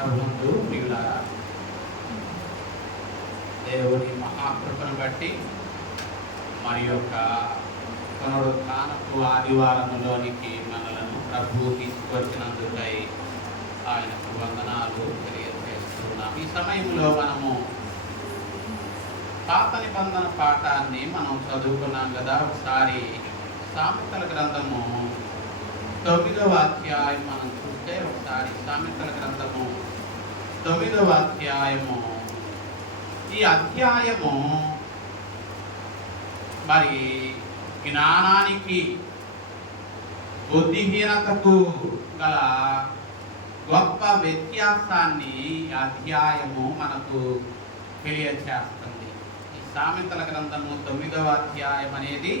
ప్రభునందు ప్రియులారా, దేవుని మహాకృపను బట్టి మరి యొక్క పునరుత్థానపు ఆదివారములోనికి మనలను ప్రభువు తీసుకొచ్చినందుకై ఆయనకు వందనాలు తెలియజేస్తున్నాం. ఈ సమయంలో మనము పాత నిబంధన పాఠాన్ని మనం చదువుకున్నాం కదా. ఒకసారి సామెతల గ్రంథము 9వ అధ్యాయం మనం చూస్తే, ఒకసారి సామెతల గ్రంథము 9వ అధ్యాయము, ఈ అధ్యాయము మరి జ్ఞానానికి బుద్ధిహీనతకు గల గొప్ప వ్యత్యాసాన్ని అధ్యాయము మనకు తెలియజేస్తుంది. ఈ సామెతల గ్రంథము 9వ అధ్యాయం అనేది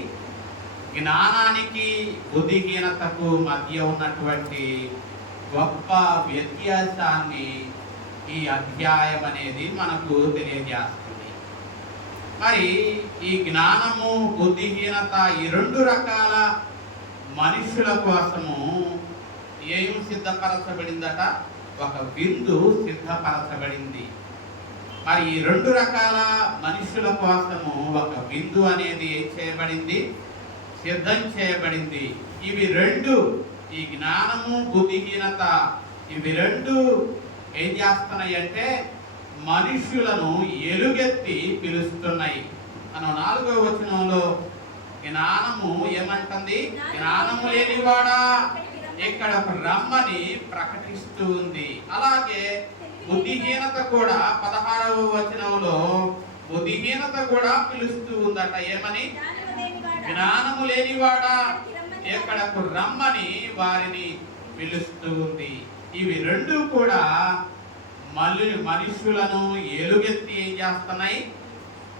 జ్ఞానానికి బుద్ధిహీనతకు మధ్య ఉన్నటువంటి గొప్ప వ్యత్యాసాన్ని ఈ అధ్యాయం అనేది మనకు తెలియజేస్తుంది. మరి ఈ జ్ఞానము బుద్ధిహీనత ఈ రెండు రకాల మనుషుల కోసము ఏం సిద్ధపరచబడిందట? ఒక విందు సిద్ధపరచబడింది. మరి ఈ రెండు రకాల మనుషుల కోసము ఒక విందు అనేది ఏం చేయబడింది? సిద్ధం చేయబడింది. ఇవి రెండు, ఈ జ్ఞానము బుద్ధిహీనత, ఇవి రెండు ఏం చేస్తున్నాయి అంటే మనుషులను ఎలుగెత్తి పిలుస్తున్నాయి. మనం 4వ వచనంలో జ్ఞానము ఏమంటుంది? జ్ఞానము లేనివాడా ఇక్కడ రమ్మని ప్రకటిస్తూ ఉంది. అలాగే బుద్ధిహీనత కూడా 16వ వచనంలో బుద్ధిహీనత కూడా పిలుస్తూ ఉందట. ఏమని? జ్ఞానము లేనివాడా ఎక్కడకు రమ్మని వారిని పిలుస్తూ ఉంది. ఇవి రెండు కూడా మనుషులను ఎలుగెత్తి ఏం చేస్తున్నాయి?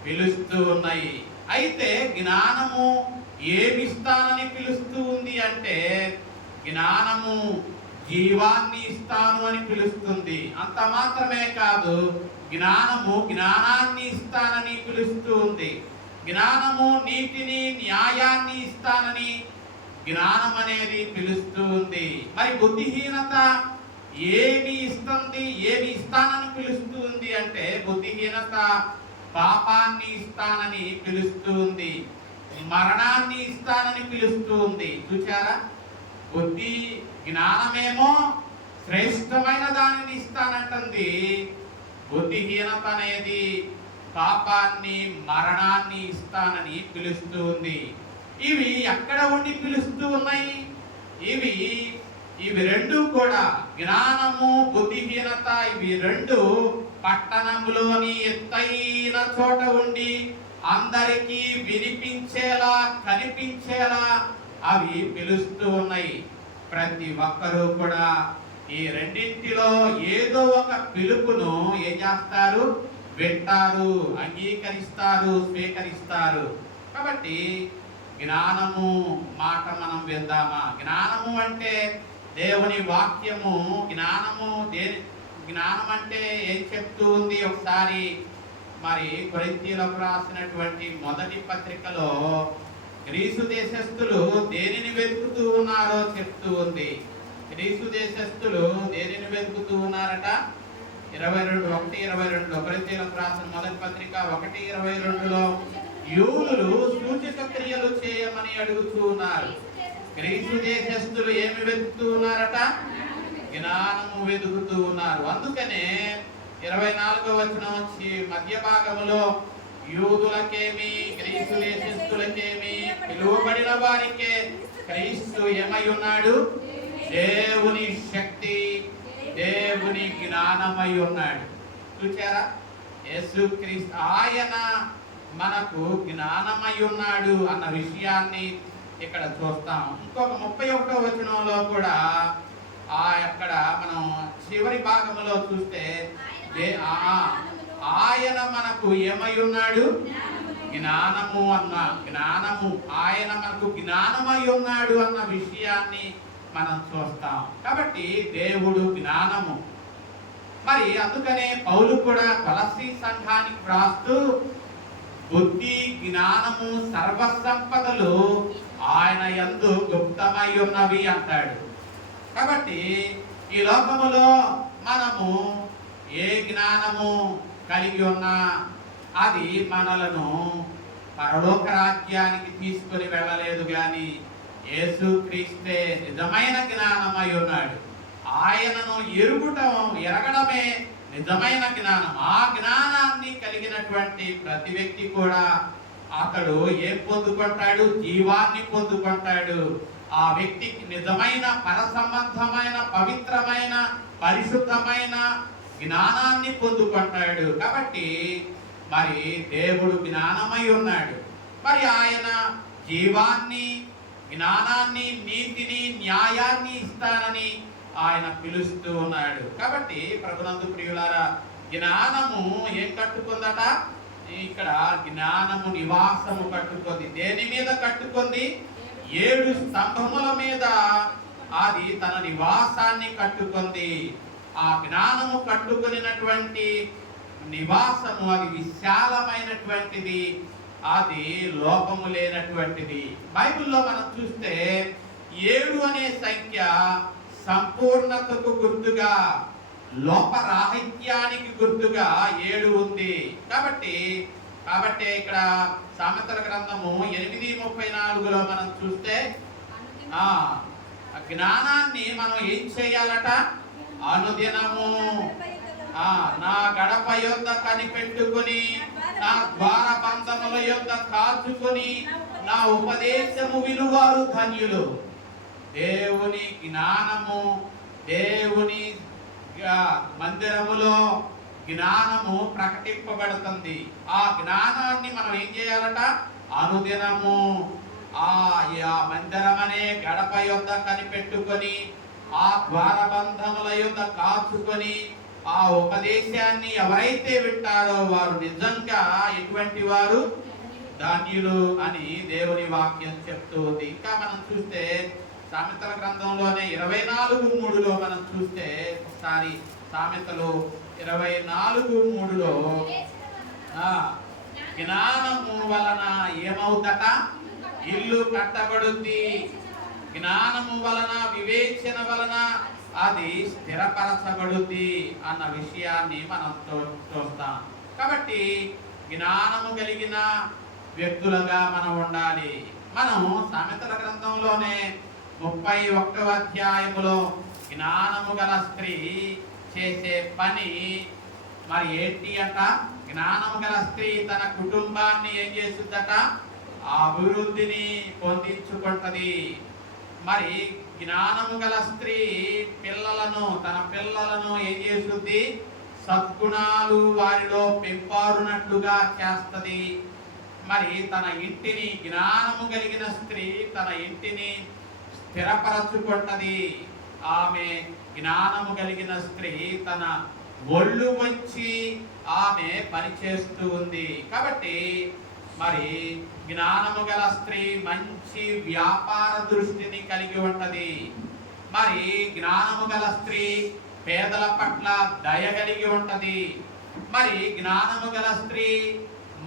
పిలుస్తూ ఉన్నాయి. అయితే జ్ఞానము ఏమిస్తానని పిలుస్తూ ఉంది అంటే, జ్ఞానము జీవాన్ని ఇస్తాను అని పిలుస్తుంది. అంత మాత్రమే కాదు, జ్ఞానము జ్ఞానాన్ని ఇస్తానని పిలుస్తూ ఉంది. జ్ఞానము నీతిని, న్యాయాన్ని ఇస్తానని జ్ఞానం అనేది పిలుస్తూ ఉంది. మరి బుద్ధిహీనత ఏమి ఇస్తుంది, ఏమి ఇస్తానని పిలుస్తూ ఉంది అంటే, బుద్ధిహీనత పాపాన్ని ఇస్తానని పిలుస్తూ ఉంది, మరణాన్ని ఇస్తానని పిలుస్తూ ఉంది. చూచారా? బుద్ధి జ్ఞానమేమో శ్రేష్టమైన దానిని ఇస్తానంటుంది, బుద్ధిహీనత అనేది పాపాన్ని, మరణాన్ని ఇస్తానని పిలుస్తూ ఉంది. ఇవి ఎక్కడ ఉండి పిలుస్తూ ఉన్నాయి? ఇవి రెండు కూడా, జ్ఞానము బుద్ధిహీనత, ఇవి రెండు పట్టణంలోని ఎత్తైన చోట ఉండి అందరికీ వినిపించేలా, కనిపించేలా అవి పిలుస్తూ ఉన్నాయి. ప్రతి ఒక్కరూ కూడా ఈ రెండింటిలో ఏదో ఒక పిలుపును ఏం చేస్తారు? వింటారు, అంగీకరిస్తారు, స్వీకరిస్తారు. కాబట్టి జ్ఞానము మాట మనం విందామా? జ్ఞానము అంటే దేవుని వాక్యము. జ్ఞానం అంటే ఏం చెప్తూ ఉంది? ఒకసారి మరి కొరింథీయులకు రాసినటువంటి మొదటి పత్రికలో గ్రీసు దేశస్థులు దేనిని వెతుకుతూ ఉన్నారో చెప్తూ ఉంది. గ్రీసు దేశస్థులు దేనిని వెతుకుతూ ఉన్నారట? 1:22 కొరింథీయులకు రాసిన మొదటి పత్రిక 1:22లో యూదులు సూచక క్రియలు చేయమని అడుగుతూ ఉన్నారు. గ్రీసు దేశస్థులు ఏమి వెతుకుతూ ఉన్నారట? జ్ఞానము వెతుకుతూ ఉన్నారు. అందుకనే 24వ వచనం వచ్చి మధ్య భాగంలో యూదులకేమి, గ్రీసు దేశస్థులకేమి, పిలువబడిన వారికే క్రీస్తు ఏమై ఉన్నాడు? దేవుని శక్తి, దేవుని జ్ఞానమై ఉన్నాడు. చూచారా? యేసుక్రీస్తు ఆయన మనకు జ్ఞానమై ఉన్నాడు అన్న విషయాన్ని ఇక్కడ చూస్తాం. ఇంకొక 31వ వచనంలో కూడా అక్కడ మనం చివరి భాగంలో చూస్తే ఆయన మనకు ఏమై ఉన్నాడు? జ్ఞానము అన్న జ్ఞానము, ఆయన మనకు జ్ఞానమై ఉన్నాడు అన్న విషయాన్ని మనం చూస్తాం. కాబట్టి దేవుడు జ్ఞానము. మరి అందుకనే పౌలు కూడా కొలస్సీ సంఘానికి వ్రాస్తూ బుద్ధి, జ్ఞానము, సర్వసంపదలు ఆయన యందు గుప్తమై ఉన్నవి అంటాడు. కాబట్టి ఈ లోకములో మనము ఏ జ్ఞానము కలిగి ఉన్నా అది మనలను పరలోక రాజ్యానికి తీసుకొని వెళ్ళలేదు కానీ యేసుక్రీస్తే నిజమైన జ్ఞానమై ఉన్నాడు. ఆయనను ఎరగడమే నిజమైన జ్ఞానం. ఆ జ్ఞానాన్ని కలిగినటువంటి ప్రతి వ్యక్తి కూడా అతడు ఏం పొందుకుంటాడు? జీవాన్ని పొందుకుంటాడు. ఆ వ్యక్తికి నిజమైన పరసంబంధమైన పవిత్రమైన పరిశుద్ధమైన జ్ఞానాన్ని పొందుకుంటాడు. కాబట్టి మరి దేవుడు జ్ఞానమై ఉన్నాడు. మరి ఆయన జీవాన్ని, జ్ఞానాన్ని, నీతిని, న్యాయాన్ని ఇస్తానని ఆయన పిలుస్తూ ఉన్నాడు. కాబట్టి ప్రభునందు ప్రియులారా, జ్ఞానము ఏం కట్టుకుందట? ఇక్కడ జ్ఞానము నివాసము కట్టుకుంది. దేని మీద కట్టుకుంది? 7 స్తంభముల మీద అది తన నివాసాన్ని కట్టుకుంది. ఆ జ్ఞానము కట్టుకున్నటువంటి నివాసము అది విశాలమైనటువంటిది, అది లోపము లేనటువంటిది. బైబిల్లో మనం చూస్తే 7 అనే సంఖ్య సంపూర్ణతకు గుర్తుగా, లోపరాహిత్యానికి గుర్తుగా 7 ఉంది. కాబట్టి ఇక్కడ సామెతల గ్రంథము 8:34లో మనం చూస్తే జ్ఞానాన్ని మనం ఏం చేయాలట? అనుదినము నా గడప యొద్ద కనిపెట్టుకొని, నా ద్వారబంధముల యొద్ద కాచుకొని, నా ఉపదేశము వినువారు ధన్యులు. దేవుని జ్ఞానము, దేవుని మందిరములో జ్ఞానము ప్రకటింపబడుతుంది. ఆ జ్ఞానాన్ని మనం ఏం చేయాలట? అనుదినము ఆ మందిరం అనే గడప యొద్ద కనిపెట్టుకొని, ఆ ద్వారబంధముల యొద్ద కాచుకొని, ఆ ఉపదేశాన్ని ఎవరైతే వింటారో వారు నిజంగా ఎటువంటి వారు? ధన్యులు అని దేవుని వాక్యం చెప్తూ ఉంది. ఇంకా మనం చూస్తే సామెతల గ్రంథంలోనే 24:3లో మనం చూస్తే, ఒకసారి సామెతలు 24:3లో జ్ఞానము వలన ఏమవుతట? ఇల్లు కట్టబడుద్ది. జ్ఞానము వలన, వివేచన వలన అది స్థిరపరచబడుద్ది అన్న విషయాన్ని మనం చూస్తాం. కాబట్టి జ్ఞానము కలిగిన వ్యక్తులుగా మనం ఉండాలి. మనం సామెతల గ్రంథంలోనే 31వ అధ్యాయములో జ్ఞానము గల స్త్రీ చేసే పని మరి ఏంటి అంట? జ్ఞానము గల స్త్రీ తన కుటుంబాన్ని ఏం చేస్తుందట? అభివృద్ధిని పొందించుకుంటది. మరి జ్ఞానము గల స్త్రీ తన పిల్లలను ఏం చేస్తుంది? సద్గుణాలు వారిలో పెంపారునట్లుగా చేస్తది. మరి తన ఇంటిని, జ్ఞానము కలిగిన స్త్రీ తన ఇంటిని స్థిరపరచుకుంటది. ఆమె జ్ఞానము కలిగిన స్త్రీ తన ఒళ్ళు వంచి ఆమె పనిచేస్తూ ఉంది. కాబట్టి మరి జ్ఞానము గల స్త్రీ మంచి వ్యాపార దృష్టిని కలిగి ఉంటది. మరి జ్ఞానము గల స్త్రీ పేదల పట్ల దయ కలిగి ఉంటది. మరి జ్ఞానము గల స్త్రీ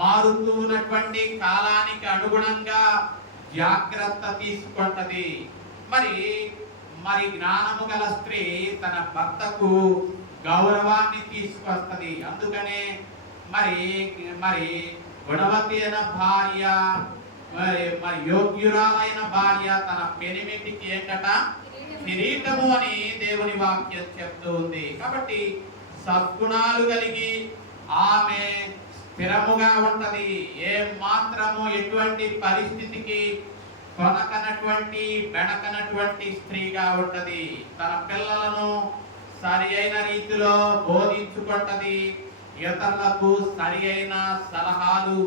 మారుతున్నటువంటి కాలానికి అనుగుణంగా జాగ్రత్త తీసుకుంటది. మరి జ్ఞానము గల స్త్రీ తన భర్తకు గౌరవాన్ని తీసుకొస్తది. అందుకనే మరి గుణవతి అయిన భార్య, మరి యోగ్యురాలైన భార్య తన పెనిమిటికి ఏంటట? కిరీటము అని దేవుని వాక్యం చెప్తూ ఉంది. కాబట్టి సద్గుణాలు కలిగి ఆమె స్థిరముగా ఉంటది. ఏం మాత్రము ఎటువంటి పరిస్థితికి బెనకనటువంటి స్త్రీగా ఉంటది. తన పిల్లలను సరి అయిన రీతిలో బోధించుకుంటది. ఇతరులకు సరి అయిన సలహాలు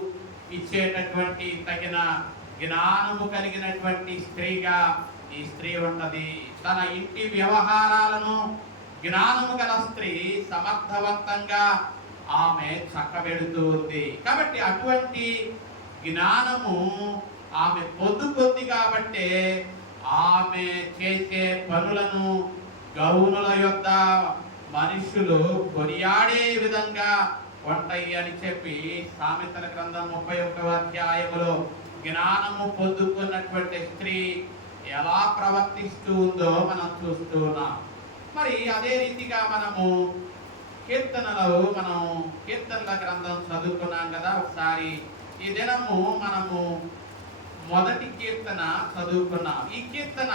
ఇచ్చేటటువంటి తగిన జ్ఞానము కలిగినటువంటి స్త్రీగా ఈ స్త్రీ ఉంటది. తన ఇంటి వ్యవహారాలను జ్ఞానము గల స్త్రీ సమర్థవంతంగా ఆమె చక్కబెడుతూ ఉంది. కాబట్టి అటువంటి జ్ఞానము ఆమె పొందుకుంది. కాబట్టి ఆమె చేసే పనులను గౌనుల యొద్ద మనుషులు కొనియాడే విధంగా ఉంటాయి అని చెప్పి సామెతల గ్రంథం 31వ అధ్యాయములో జ్ఞానము పొందుకున్నటువంటి స్త్రీ ఎలా ప్రవర్తిస్తూ ఉందో మనం చూస్తున్నాం. మరి అదే రీతిగా మనం కీర్తనల గ్రంథం చదువుకున్నాం కదా. ఒకసారి ఈ దినము మనము మొదటి కీర్తన చదువుకున్నాం. ఈ కీర్తన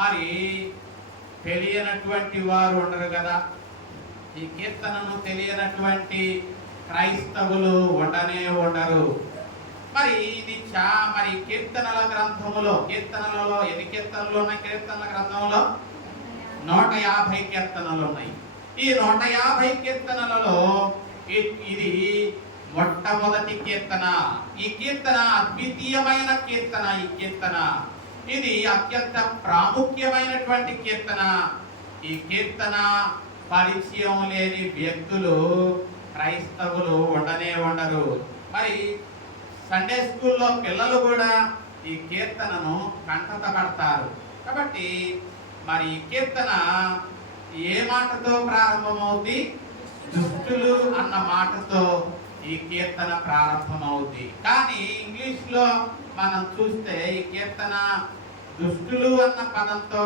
మరి తెలియనటువంటి వారు ఉండరు కదా. ఈ కీర్తనను తెలియనటువంటి క్రైస్తవులు ఉండరు. మరి ఇది మరి కీర్తనల గ్రంథములో, కీర్తనలలో ఎన్ని కీర్తనలు ఉన్నాయి? కీర్తనల గ్రంథంలో 150 కీర్తనలు ఉన్నాయి. ఈ 150 కీర్తనలలో ఇది మొట్టమొదటి కీర్తన. ఈ కీర్తన అద్వితీయమైన కీర్తన. ఈ కీర్తన ఇది అత్యంత ప్రాముఖ్యమైనటువంటి కీర్తన. ఈ కీర్తన పరిచయం లేని వ్యక్తులు క్రైస్తవులు ఉండరు. మరి సండే స్కూల్లో పిల్లలు కూడా ఈ కీర్తనను కంటత పడతారు. కాబట్టి మరి ఈ కీర్తన ఏ మాటతో ప్రారంభమవుతుంది? దుష్టులు అన్న మాటతో ఈ కీర్తన ప్రారంభమవుతుంది. కానీ ఇంగ్లీష్లో మనం చూస్తే ఈ కీర్తన దుష్టులు అన్న పదంతో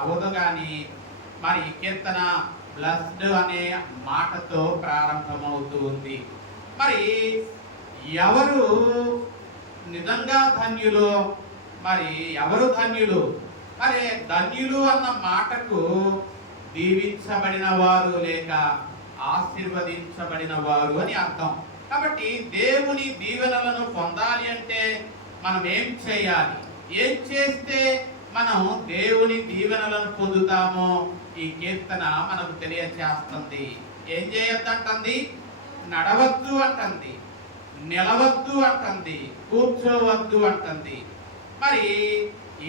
అవదు కానీ మరి ఈ కీర్తన బ్లస్డ్ అనే మాటతో ప్రారంభమవుతూ ఉంది. మరి ఎవరు నిజంగా ధన్యులు? మరి ఎవరు ధన్యులు? మరి ధన్యులు అన్న మాటకు దీవించబడిన వారు లేక ఆశీర్వదించబడిన వారు అని అర్థం. కాబట్టి దేవుని దీవెనలను పొందాలి అంటే మనం ఏం చేయాలి? ఏం చేస్తే మనం దేవుని దీవెనలను పొందుతామో ఈ కీర్తన మనకు తెలియచేస్తుంది. ఏం చేయొద్దంటుంది? నడవద్దు అంటుంది, నిలవద్దు అంటుంది, కూర్చోవద్దు అంటుంది. మరి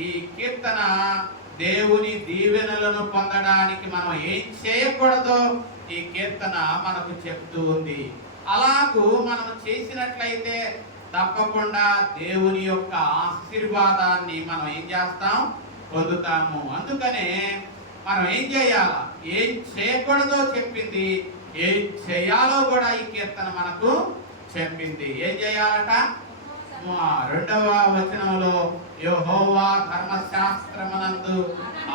ఈ కీర్తన దేవుని దీవెనలను పొందడానికి మనం ఏం చేయకూడదో ఈ కీర్తన మనకు చెప్తూ ఉంది. అలాగూ మనం చేసినట్లయితే తప్పకుండా దేవుని యొక్క ఆశీర్వాదాన్ని మనం ఏం చేస్తాం? పొందుతాము. అందుకనే మనం ఏం చేయాలి? ఏం చేయకూడదో చెప్పింది, ఏం చేయాలో కూడా ఈ కీర్తన మనకు చెప్పింది. ఏం చేయాలట? 2వ వచనంలో యెహోవా ధర్మశాస్త్రమునందు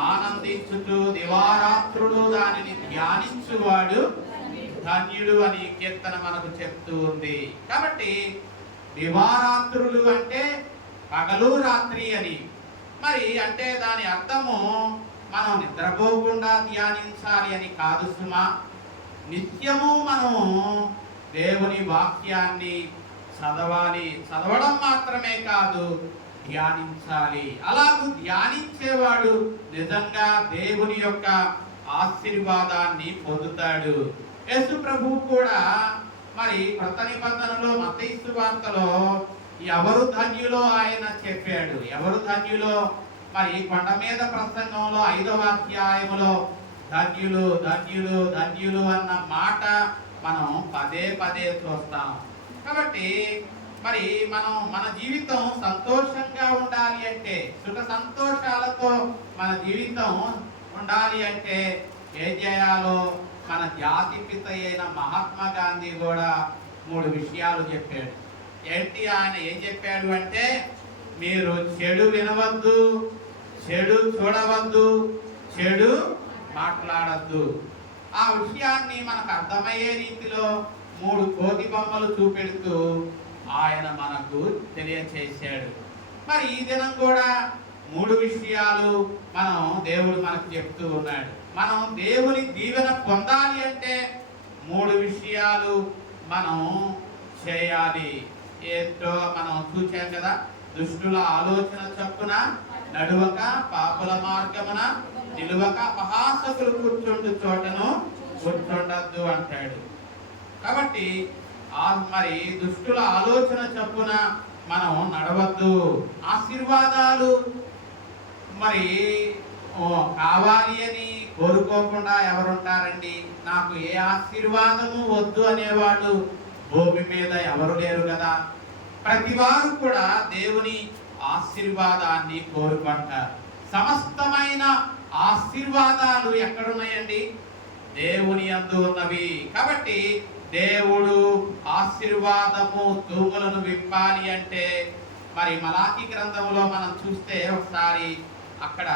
ఆనందించుచు దివారాత్రులు దానిని ధ్యానించువాడు ధన్యుడు అని కీర్తన మనకు చెప్తూ ఉంది. కాబట్టి దివారాత్రులు అంటే పగలు రాత్రి అని. మరి అంటే దాని అర్థము మనం నిద్రపోకుండా ధ్యానించాలి అని కాదు సుమా. నిత్యము మనము దేవుని వాక్యాన్ని చదవాలి. చదవడం మాత్రమే కాదు, ధ్యానించాలి. అలాగూ ధ్యానించేవాడు నిజంగా దేవుని యొక్క ఆశీర్వాదాన్ని పొందుతాడు. యేసు ప్రభువు కూడా మరి కొత్త నిబంధనలో మత్తయి సువార్తలో ఎవరు ధన్యులో ఆయన చెప్పాడు. ఎవరు ధన్యులో? మరి కొండ మీద ప్రసంగంలో 5వ అధ్యాయములో ధన్యులు ధన్యులు ధన్యులు అన్న మాట మనం పదే పదే చూస్తాం. కాబట్టి మరి మన జీవితం సంతోషంగా ఉండాలి అంటే, సుఖ సంతోషాలతో మన జీవితం ఉండాలి అంటే ఏం చేయాలో మన జాతిపిత అయిన మహాత్మా గాంధీ కూడా 3 విషయాలు చెప్పాడు. ఏంటి ఆయన ఏం చెప్పాడు అంటే, మీరు చెడు వినవద్దు, చెడు చూడవద్దు, చెడు మాట్లాడద్దు. ఆ విషయాన్ని మనకు అర్థమయ్యే రీతిలో 3 కోతి బొమ్మలు చూపెడుతూ ఆయన మనకు తెలియచేశాడు. మరి ఈ దినం కూడా 3 విషయాలు దేవుడు మనకు చెప్తూ ఉన్నాడు. మనం దేవుని దీవెన పొందాలి అంటే 3 విషయాలు మనం చేయాలి. ఏంటో మనం చూసాం కదా. దుష్టుల ఆలోచన చొప్పున నడువక, పాపుల మార్గమున నిలువక, అపహాసకులు కూర్చుండు చోటను కూర్చుండద్దు అంటాడు. కాబట్టి మరి దుష్టుల ఆలోచన చొప్పున మనం నడవద్దు. ఆశీర్వాదాలు మరి కావాలి అని కోరుకోకుండా ఎవరుంటారండి? నాకు ఏ ఆశీర్వాదము వద్దు అనేవాడు భూమి మీద ఎవరు లేరు కదా. ప్రతి వారు కూడా దేవుని ఆశీర్వాదాన్ని కోరుకుంటారు. సమస్తమైన ఆశీర్వాదాలు ఎక్కడున్నాయండి? దేవుని యందు ఉన్నవి. కాబట్టి దేవుడు ఆశీర్వాదము తూములను విప్పాలి అంటే మరి మలాకి గ్రంథంలో మనం చూస్తే ఒకసారి అక్కడ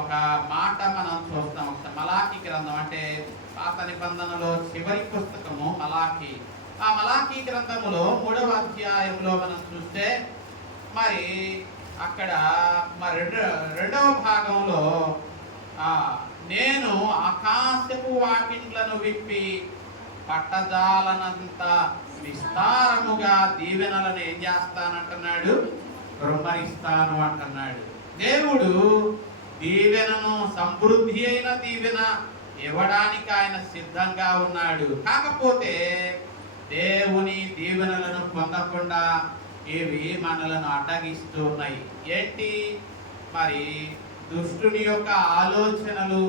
ఒక మాట మనం చూస్తాం. ఒకసారి మలాకి గ్రంథం, అంటే పాత నిబంధనలో చివరి పుస్తకము మలాకి. ఆ మలాకి గ్రంథములో 3వ అధ్యాయంలో మనం చూస్తే మరి అక్కడ మరి రెండవ భాగంలో నేను ఆకాశపు వాకిండ్లను విప్పి పట్టజాలనంత విస్తారముగా దీవెనలను ఏం చేస్తానంటున్నాడు, కుమ్మరిస్తాను అంటున్నాడు. దేవుడు దీవెనను, సమృద్ధి అయిన దీవెన ఇవ్వడానికి ఆయన సిద్ధంగా ఉన్నాడు. కాకపోతే దేవుని దీవెనలను పొందకుండా ఇవి మనలను అడ్డగిస్తూ ఉన్నాయి. ఏంటి మరి? దుష్టుని యొక్క ఆలోచనలు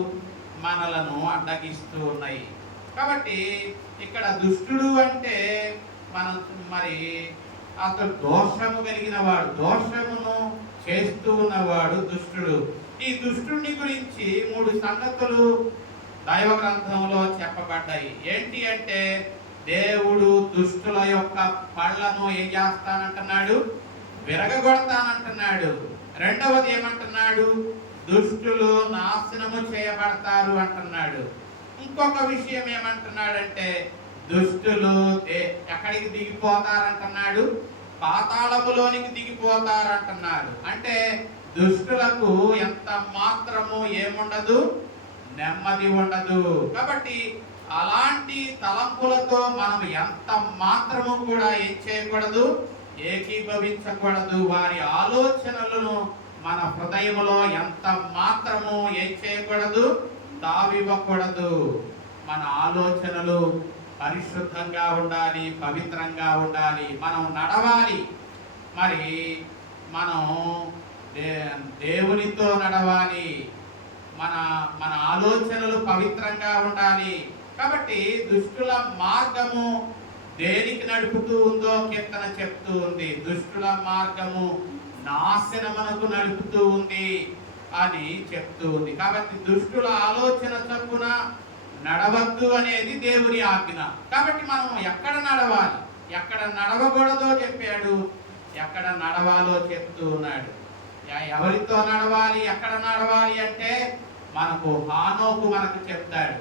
మనలను అడ్డగిస్తూ ఉన్నాయి. కాబట్టి ఇక్కడ దుష్టుడు అంటే మనం మరి అతడు దోషము కలిగిన వాడు, దోషమును చేస్తూ ఉన్నవాడు దుష్టుడు. ఈ దుష్టుని గురించి 3 సంగతులు దైవ గ్రంథంలో చెప్పబడ్డాయి. ఏంటి అంటే దేవుడు దుష్టుల యొక్క పళ్ళను ఏం చేస్తానంటున్నాడు, విరగగొడతానంటున్నాడు. రెండవది ఏమంటున్నాడు, దుష్టులు నాశనము చేయబడతారు అంటున్నాడు. ఇంకొక విషయం ఏమంటున్నాడంటే దుష్టులు ఎక్కడికి దిగిపోతారంటున్నాడు, పాతాళములోనికి దిగిపోతారంటున్నాడు. అంటే దుష్టులకు ఎంత మాత్రము ఏముండదు, నెమ్మది ఉండదు. కాబట్టి అలాంటి తలంపులతో మనం ఎంత మాత్రము కూడా ఏం చేయకూడదు, ఏకీభవించకూడదు. వారి ఆలోచనలను మన హృదయంలో ఎంత మాత్రము ఏం చేయకూడదు, తావివ్వకూడదు. మన ఆలోచనలు పరిశుద్ధంగా ఉండాలి, పవిత్రంగా ఉండాలి. మనం నడవాలి, మరి మనం దేవునితో నడవాలి. మన ఆలోచనలు పవిత్రంగా ఉండాలి. కాబట్టి దుష్టుల మార్గము దేనికి నడుపుతూ ఉందో కీర్తన చెప్తూ ఉంది. దుష్టుల మార్గము నాశనమునకు నడుపుతూ ఉంది అని చెప్తూ ఉంది. కాబట్టి దుష్టుల ఆలోచన చొప్పున నడవద్దు అనేది దేవుని ఆజ్ఞ. కాబట్టి మనం ఎక్కడ నడవాలి, ఎక్కడ నడవకూడదో చెప్పాడు, ఎక్కడ నడవాలో చెప్తూ ఉన్నాడు. ఎవరితో నడవాలి, ఎక్కడ నడవాలి అంటే మనకు హానోకు మనకు చెప్తాడు.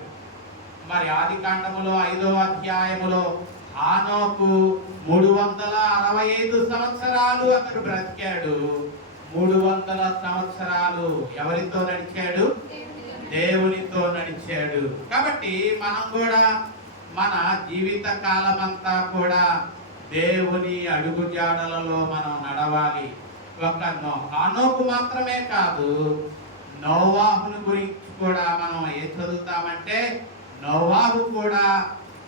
మరి ఆదికాండములో 5వ అధ్యాయములో హానోకు 365 సంవత్సరాలు అతడు బ్రతికాడు. 300 సంవత్సరాలు ఎవరితో నడిచాడు, దేవునితో నడిచాడు. కాబట్టి మనం కూడా మన జీవిత కాలమంతా కూడా దేవుని అడుగుజాడలలో మనం నడవాలి. ఒక హానోకు మాత్రమే కాదు, నోవాహుని గురించి కూడా మనం ఏం చదువుతామంటే నోవాహు కూడా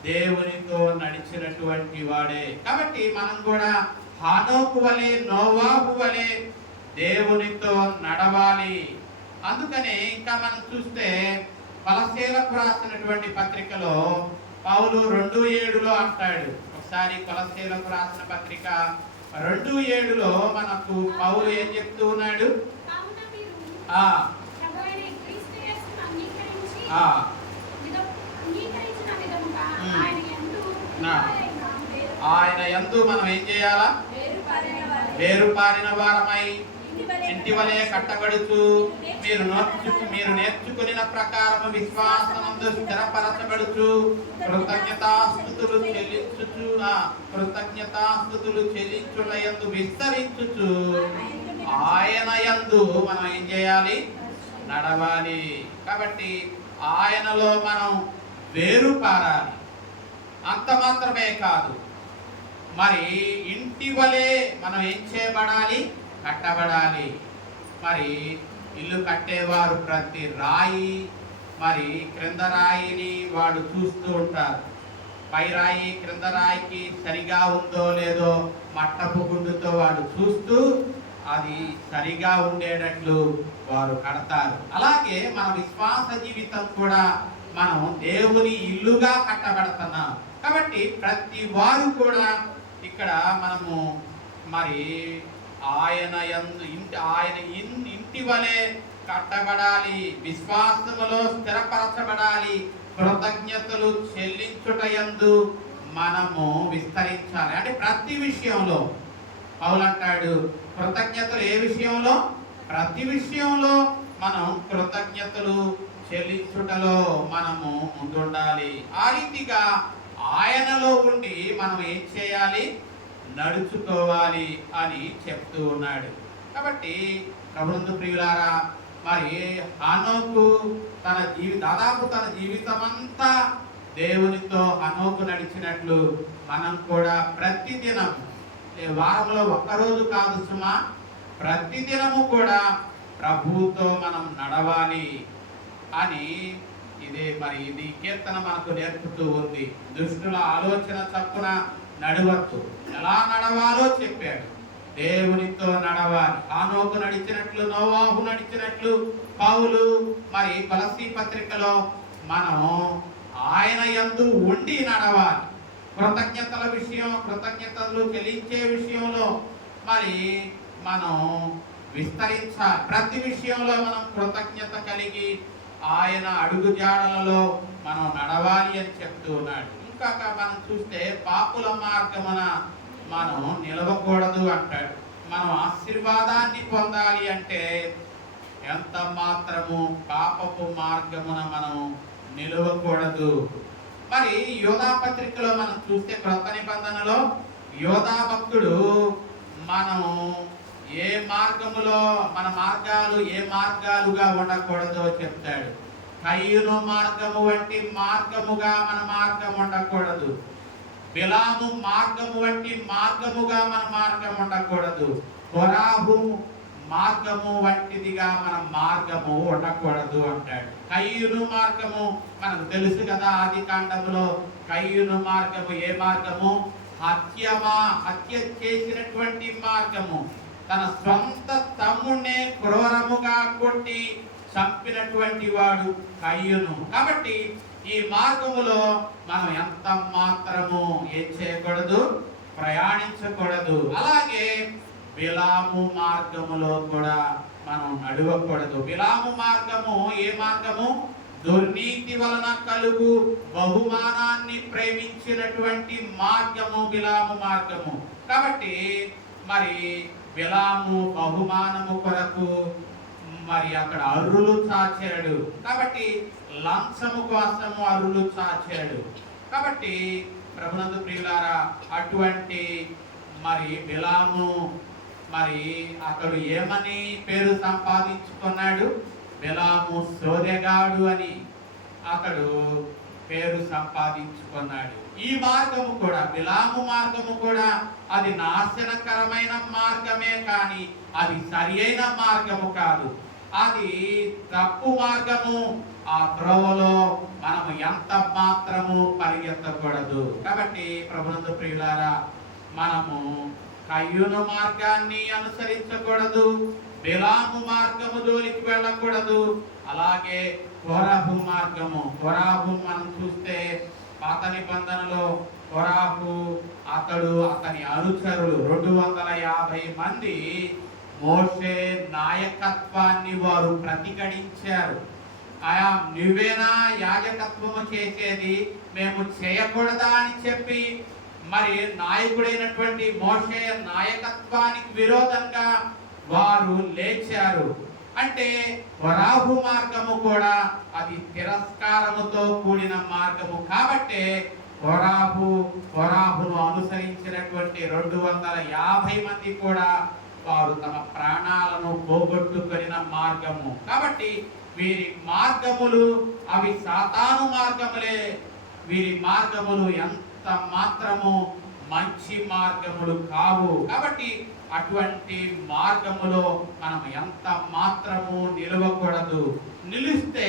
దేవునితో నడిచినటువంటి వాడే. కాబట్టి మనం కూడా హానోకు వలె, నోవాహు వలె దేవునితో నడవాలి. అందుకనే ఇంకా మనం చూస్తే కొలస్సీలకు రాసినటువంటి పత్రికలో పౌలు 2:7లో అంటాడు. ఒకసారి కొలస్సీలకు రాసిన పత్రిక 2:7లో మనకు పౌలు ఏం చెప్తూ ఉన్నాడు, ఆయన యందు మనం ఏం చేయాలా, వేరుపారిన వారమై ఇంటి వలె కట్టబడుచు మీరు నేర్చుకున్న ప్రకారం విశ్వాసమందు స్థిరపరచబడుచు కృతజ్ఞతాస్తుతులు చెల్లించుటయందు విస్తరించుచు ఆయన యందు మనం ఏం చేయాలి, నడవాలి. కాబట్టి ఆయనలో మనం వేరు పారాలి. అంత మాత్రమే కాదు, మరి ఇంటి వలె మనం ఏం చేయబడాలి, కట్టబడాలి. మరి ఇల్లు కట్టేవారు ప్రతి రాయి మరి క్రింద రాయిని వాడు చూస్తూ ఉంటారు. పై రాయి క్రింద రాయికి సరిగా ఉందో లేదో మట్టపు గుండుతో వాడు చూస్తూ అది సరిగా ఉండేటట్లు వారు కడతారు. అలాగే మన విశ్వాస జీవితం కూడా మనం దేవుని ఇల్లుగా కట్టబడుతున్నాం. కాబట్టి ప్రతి వారు కూడా ఇక్కడ మనము మరి ఆయన ఇంటి వలె కట్టబడాలి, విశ్వాసములో స్థిరపరచబడాలి, కృతజ్ఞతలు చెల్లించుటయందు మనము విస్తరించాలి. అంటే ప్రతి విషయంలో పౌలు అంటాడు, కృతజ్ఞతలు ఏ విషయంలో, ప్రతి విషయంలో మనం కృతజ్ఞతలు చెల్లించుటలో మనము ముందుండాలి. ఆ రీతిగా ఆయనలో ఉండి మనం ఏం చేయాలి? నడుచుకోవాలి అని చెప్తూ ఉన్నాడు. కాబట్టి ప్రభునందు ప్రియులారా, మరి హనోకు దాదాపు తన జీవితమంతా దేవునితో హనోకు నడిచినట్లు మనం కూడా ప్రతిదినం, వారంలో ఒక్కరోజు కాదు సుమా, ప్రతిదినము కూడా ప్రభువుతో మనం నడవాలి అని ఇది కీర్తన మనకు నేర్పుతూ ఉంది. దుష్టుల ఆలోచన చప్పున నడవద్దు, ఎలా నడవాలో చెప్పాడు. దేవునితో నడవాలి. హనోకు నడిచినట్లు, నోవాహు నడిచినట్లు, పౌలు మరి కొలస్సీ పత్రికలో మనం ఆయన యందు ఉండి నడవాలి. కృతజ్ఞతలు చెల్లించే విషయంలో మరి మనం విస్తరించాలి. ప్రతి విషయంలో మనం కృతజ్ఞత కలిగి ఆయన అడుగు జాడలలో మనం నడవాలి అని చెప్తూ ఉన్నాడు. ఇంకా మనం చూస్తే పాపుల మార్గమున మనం నిలవకూడదు అంటాడు. మనం ఆశీర్వాదాన్ని పొందాలి అంటే ఎంత మాత్రము పాపపు మార్గమున మనం నిలవకూడదు. మరి యోధా పత్రికలో మనం చూస్తే క్రొత్త నిబంధనలో యోధా భక్తుడు మనం ఏ మార్గములో మన మార్గాలు ఏ మార్గాలుగా ఉండకూడదో చెప్తాడు. కయ్యూను మార్గము వంటి మార్గముగా మన మార్గం ఉండకూడదు. బిలాము మార్గము వంటి మార్గముగా మన మార్గం ఉండకూడదు. కొరాహు మార్గము వంటిదిగా మన మార్గము ఉండకూడదు అంటాడు. కయ్యూను మార్గము మనకు తెలుసు కదా, ఆది కాండములో కయ్యూను మార్గము ఏ మార్గము? హత్య చేసినటువంటి మార్గము. తన సొంత తమ్ముడే క్రూరముగా కొట్టి చంపినటువంటి వాడు కయ్యూను. కాబట్టి ఈ మార్గములో మనం ఎంత మాత్రము ఏం చేయకూడదు? ప్రయాణించకూడదు. అలాగే బిలాము మార్గములో కూడా మనం నడవకూడదు. బిలాము మార్గము ఏ మార్గము? దుర్నీతి వలన కలుగు బహుమానాన్ని ప్రేమించినటువంటి మార్గము బిలాము మార్గము. కాబట్టి మరి బిలాము బహుమానము కొరకు మరి అక్కడ అర్రులు చాచాడు. కాబట్టి లంచము కోసము అర్రులు చాచాడు. కాబట్టి ప్రభునందు ప్రియులారా, అటువంటి మరి బిలాము మరి అతడు ఏమని పేరు సంపాదించుకున్నాడు? బిలాము సోదెగాడు అని అతడు పేరు సంపాదించుకున్నాడు. ఈ మార్గము కూడా, బిలాము మార్గము కూడా అది నాశనకరమైన మార్గమే, కానీ అది సరి అయిన మార్గము కాదు. అది తప్పు మార్గము. ఆ త్రోవలో మనము ఎంత మాత్రము పరిగెత్తకూడదు. కాబట్టి ప్రభునందు ప్రియులారా, మనము కయ్యూను మార్గాన్ని అనుసరించకూడదు, బిలాము మార్గము జోలికి వెళ్ళకూడదు. అలాగే కోరాహు మార్గము, కోరాహు మనం చూస్తే పాత నిబంధనలో కోరాహు అతని అనుచరులు 250 మంది మోషే నాయకత్వాన్ని వారు ప్రతిఘటించారు. ఆయా నువ్వేనా యాజకత్వము చేసేది, మేము చేయకూడదా అని చెప్పి మరి నాయకుడైనటువంటి మోషే నాయకత్వానికి విరోధంగా వారు లేచారు. అంటే కోరాహు మార్గము కూడా అది తిరస్కారముతో కూడిన మార్గము. కాబట్టి కోరాహును అనుసరించినటువంటి 250 మంది కూడా వారు తమ ప్రాణాలను పోగొట్టుకొనిన మార్గము. కాబట్టి వీరి మార్గములు అవి సాతాను మార్గములే. వీరి మార్గములు ఎంత మాత్రము మంచి మార్గములు కావు. కాబట్టి అటువంటి మార్గములో మనం ఎంత మాత్రము నిలవకూడదు. నిలిస్తే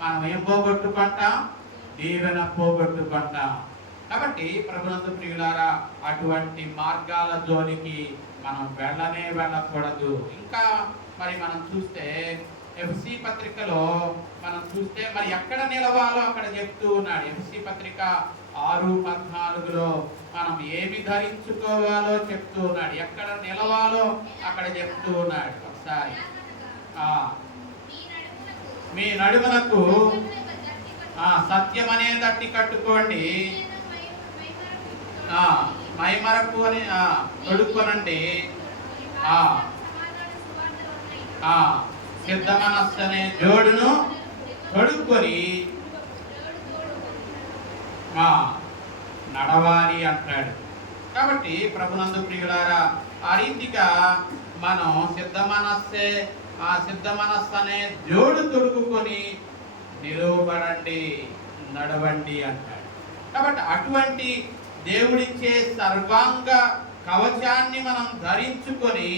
మనం ఏం పోగొట్టుకుంటాం? దీవెన పోగొట్టుకుంటాం. కాబట్టి ప్రభునందు ప్రియులారా, అటువంటి మార్గాల జోలికి మనం వెళ్ళకూడదు. ఇంకా మరి మనం చూస్తే ఎఫ్సి పత్రికలో మనం చూస్తే మరి ఎక్కడ నిలవాలో అక్కడ చెప్తూ ఉన్నాడు. ఎఫ్సి పత్రిక 6:14లో మనం ఏమి ధరించుకోవాలో చెప్తూ ఉన్నాడు. ఎక్కడ నిలవాలో అక్కడ చెప్తూ ఉన్నాడు. ఒకసారి మీ నడుమునకు సత్యం అనే దట్టి కట్టుకోండి, మైమరపు అని తొడుక్కొనండి, సిద్ధ మనస్సు అనే జోడును తొడుక్కొని నడవాలి అంటాడు. కాబట్టి ప్రభునందు ప్రియులారా, ఆ రీతిగా మనం సిద్ధ మనస్సు అనే జోడు తొడుగుకొని నిలువబడండి, నడవండి అంటాడు. కాబట్టి అటువంటి దేవుడిచ్చే సర్వాంగ కవచాన్ని మనం ధరించుకొని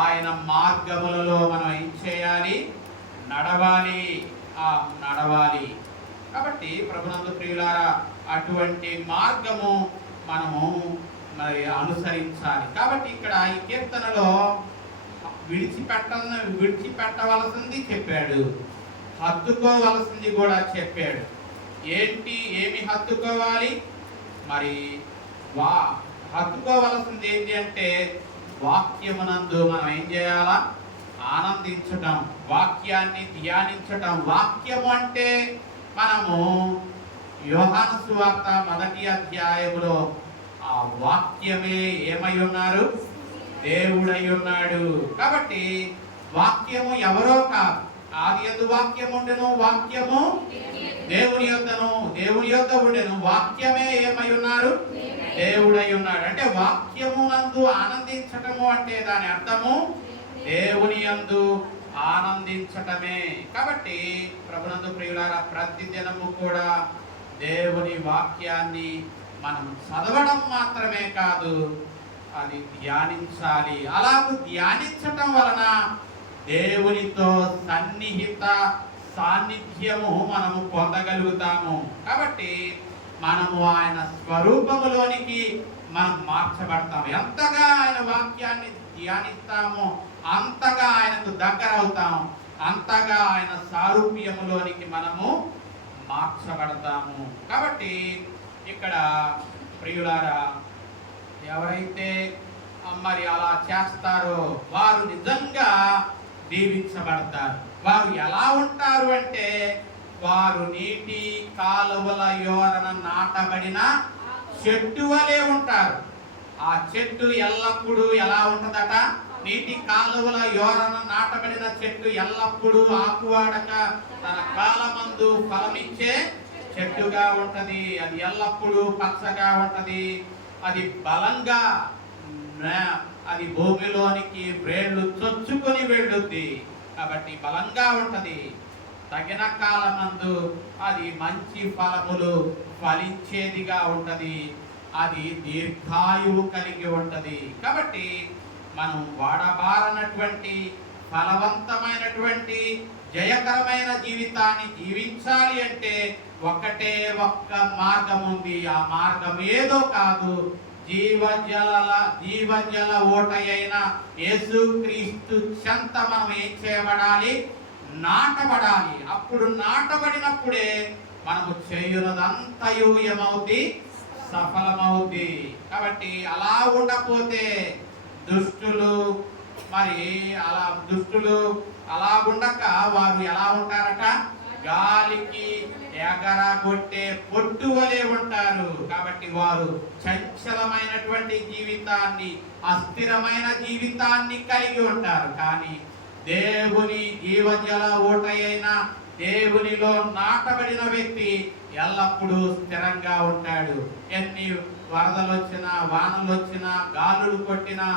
ఆయన మార్గములలో మనం ఏం చేయాలి? నడవాలి. కాబట్టి ప్రభునందు ప్రియులారా, అటువంటి మార్గము మనము మరి అనుసరించాలి. కాబట్టి ఇక్కడ ఈ కీర్తనలో విడిచిపెట్టవలసింది చెప్పాడు, హత్తుకోవలసింది కూడా చెప్పాడు. ఏమి హత్తుకోవాలి? మరి హత్తుకోవలసింది ఏంటి అంటే వాక్యమునందు మనం ఏం చేయాలా? ఆనందించటం, వాక్యాన్ని ధ్యానించటం. వాక్యము అంటే మనము యోహాను సువార్త 1వ అధ్యాయములో ఆ వాక్యమే ఏమై ఉన్నారు? దేవుడై ఉన్నాడు. కాబట్టి వాక్యము ఎవరో కాదు. ఆది యందు వాక్యము ఉండెను, వాక్యము దేవుని యొద్ద ఉండెను, వాక్యమే ఏమై ఉన్నారు? దేవుడై ఉన్నాడు. అంటే వాక్యమునందు ఆనందించటము అంటే దాని అర్థము దేవుని యందు ఆనందించటమే. కాబట్టి ప్రభునందు ప్రియులారా, ప్రతి దినము కూడా దేవుని వాక్యాన్ని మనం చదవడం మాత్రమే కాదు, అది ధ్యానించాలి. అలాగూ ధ్యానించటం వలన దేవునితో సన్నిహిత సాన్నిధ్యము మనము పొందగలుగుతాము. కాబట్టి మనము ఆయన స్వరూపములోనికి మనం మార్చబడతాము. ఎంతగా ఆయన వాక్యాన్ని ధ్యానిస్తామో అంతగా ఆయనకు దగ్గర అవుతాం, అంతగా ఆయన సారూప్యములోనికి మనము మార్చబడతాము. కాబట్టి ఇక్కడ ప్రియులారా, ఎవరైతే మరి అలా చేస్తారో వారు నిజంగా దీవించబడతారు. వారు ఎలా ఉంటారు అంటే వారు నీటి కాలువల యోరన నాటబడిన చెట్టు వలె ఉంటారు. ఆ చెట్టు ఎల్లప్పుడూ ఎలా ఉంటదట? నీటి కాలువల యోరన నాటబడిన చెట్టు ఎల్లప్పుడూ ఆకువాడక తన కాలమందు ఫలమిచ్చే చెట్టుగా ఉంటది. అది ఎల్లప్పుడూ పచ్చగా ఉంటది. అది బలంగా అది భూమిలోనికి వేళ్ళు చొచ్చుకొని వెళ్ళుద్ది. కాబట్టి బలంగా ఉంటది. తగిన కాలమందు అది మంచి ఫలములు ఫలించేదిగా ఉంటది. అది దీర్ఘాయువు కలిగి ఉంటది. కాబట్టి మనం వాడబారనటువంటి ఫలవంతమైనటువంటి జయకరమైన జీవితాన్ని జీవించాలి అంటే ఒక్క మార్గం ఉంది. ఆ మార్గం ఏదో కాదు, జీవజల ఓటయైన యేసుక్రీస్తు చెంత మనం ఏం చేయబడాలి? నాటబడాలి. అప్పుడు నాటబడినప్పుడే మనము చేయునదంతయు ఏమవుద్ది? సఫలమవుద్ది. కాబట్టి అలా ఉండకపోతే దుష్టులు అలా ఉండక వారు ఎలా ఉంటారట? గాలికి ఎగరగొట్టే పొట్టు వలె ఉంటారు. కాబట్టి వారు చంచలమైనటువంటి జీవితాన్ని, అస్థిరమైన జీవితాన్ని కలిగి ఉంటారు. కానీ దేవుని జీవజల ఓటయైన దేవునిలో నాటబడిన వ్యక్తి ఎల్లప్పుడూ స్థిరంగా ఉంటాడు. ఎన్ని వరదలు వచ్చినా, వానలు వచ్చినా, గాలులు కొట్టినా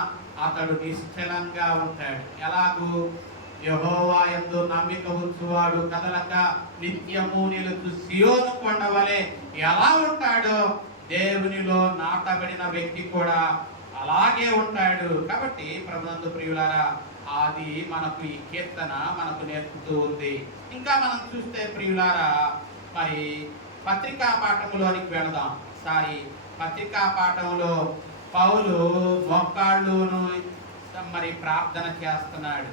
అతడు నిశ్చలంగా ఉంటాడు. ఎలాగూ యెహోవా యందు నమ్మిక ఉంచువాడు కదలక నిత్యము నిలుచు సియోను కొండ వలె ఎలా ఉంటాడో దేవునిలో నాటబడిన వ్యక్తి కూడా అలాగే ఉంటాడు. కాబట్టి ప్రభునందు ప్రియులారా, అది మనకు ఈ కీర్తన మనకు నేర్పుతూ ఉంది. ఇంకా మనం చూస్తే ప్రియులారా, మరి పత్రికా పాఠములోనికి వెళదాం. పత్రికా పాఠంలో పౌలు మొక్కాళ్ళును మరి ప్రార్థన చేస్తున్నాడు.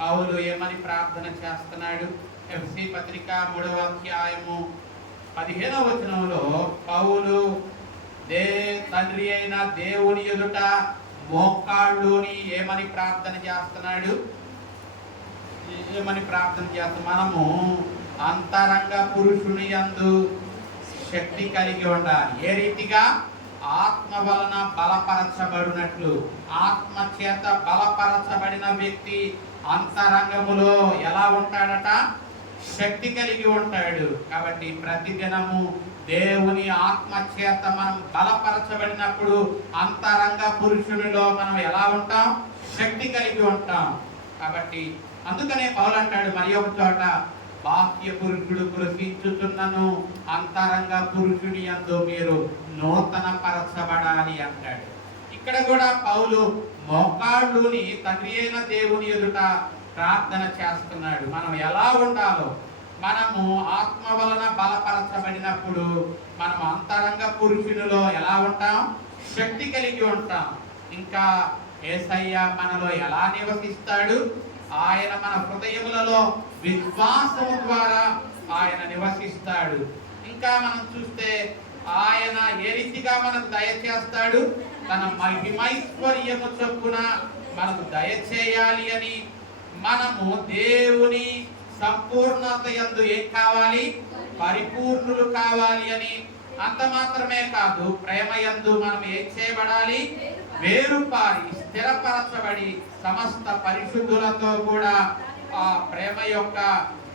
పౌలు ఏమని ప్రార్థన చేస్తున్నాడు? ఎఫెసీ పత్రిక 3వ అధ్యాయము 15వ వచనంలో పౌలు తండ్రి అయిన దేవుని ఎదుట మోకాళ్ళుని ఏమని ప్రార్థన చేస్తున్నాడు? మనము అంతరంగ పురుషుని యందు శక్తి కలిగి ఉండాలి. ఏ రీతిగా? ఆత్మ వలన బలపరచబడినట్లు. ఆత్మ చేత బలపరచబడిన వ్యక్తి అంతరంగములో ఎలా ఉంటాడట? శక్తి కలిగి ఉంటాడు. కాబట్టి ప్రతిదినము దేవుని ఆత్మ చేత మనం బలపరచబడినప్పుడు అంతరంగ పురుషునిలో మనం ఎలా ఉంటాం? శక్తి కలిగి ఉంటాం. కాబట్టి అందుకనే పౌలు అంటాడు మరి ఒక చోట, బాహ్య పురుషుడు కృషించుతున్నను అంతరంగ పురుషుని యందు మీరు నూతన పరచబడాలి అంటాడు. ఇక్కడ కూడా పౌలు మోకాళ్ళుని తండ్రి అయిన దేవుని ఎదుట ప్రార్థన చేస్తున్నాడు. మనం ఎలా ఉండాలో, మనము ఆత్మ వలన బలపరచబడినప్పుడు మనం అంతరంగ పురుషునిలో ఎలా ఉంటాం? శక్తి కలిగి ఉంటాం. ఇంకా యేసయ్య మనలో ఎలా నివసిస్తాడు? ఆయన మన హృదయములలో విశ్వాసము ద్వారా ఆయన నివసిస్తాడు. ఇంకా మనం చూస్తే ఆయన ఏ రీతిగా మనకు దయచేస్తాడు? తన మహిమైశ్వర్యము చొప్పున మనకు దయచేయాలి అని, మనము దేవుని సంపూర్ణత యందు ఏం కావాలి? పరిపూర్ణులు కావాలి అని. అంత మాత్రమే కాదు, ప్రేమ యందు మనం ఏం చేయబడాలి? వేరుపారి స్థిరపరచబడి సమస్త పరిశుద్ధులతో కూడా ఆ ప్రేమ యొక్క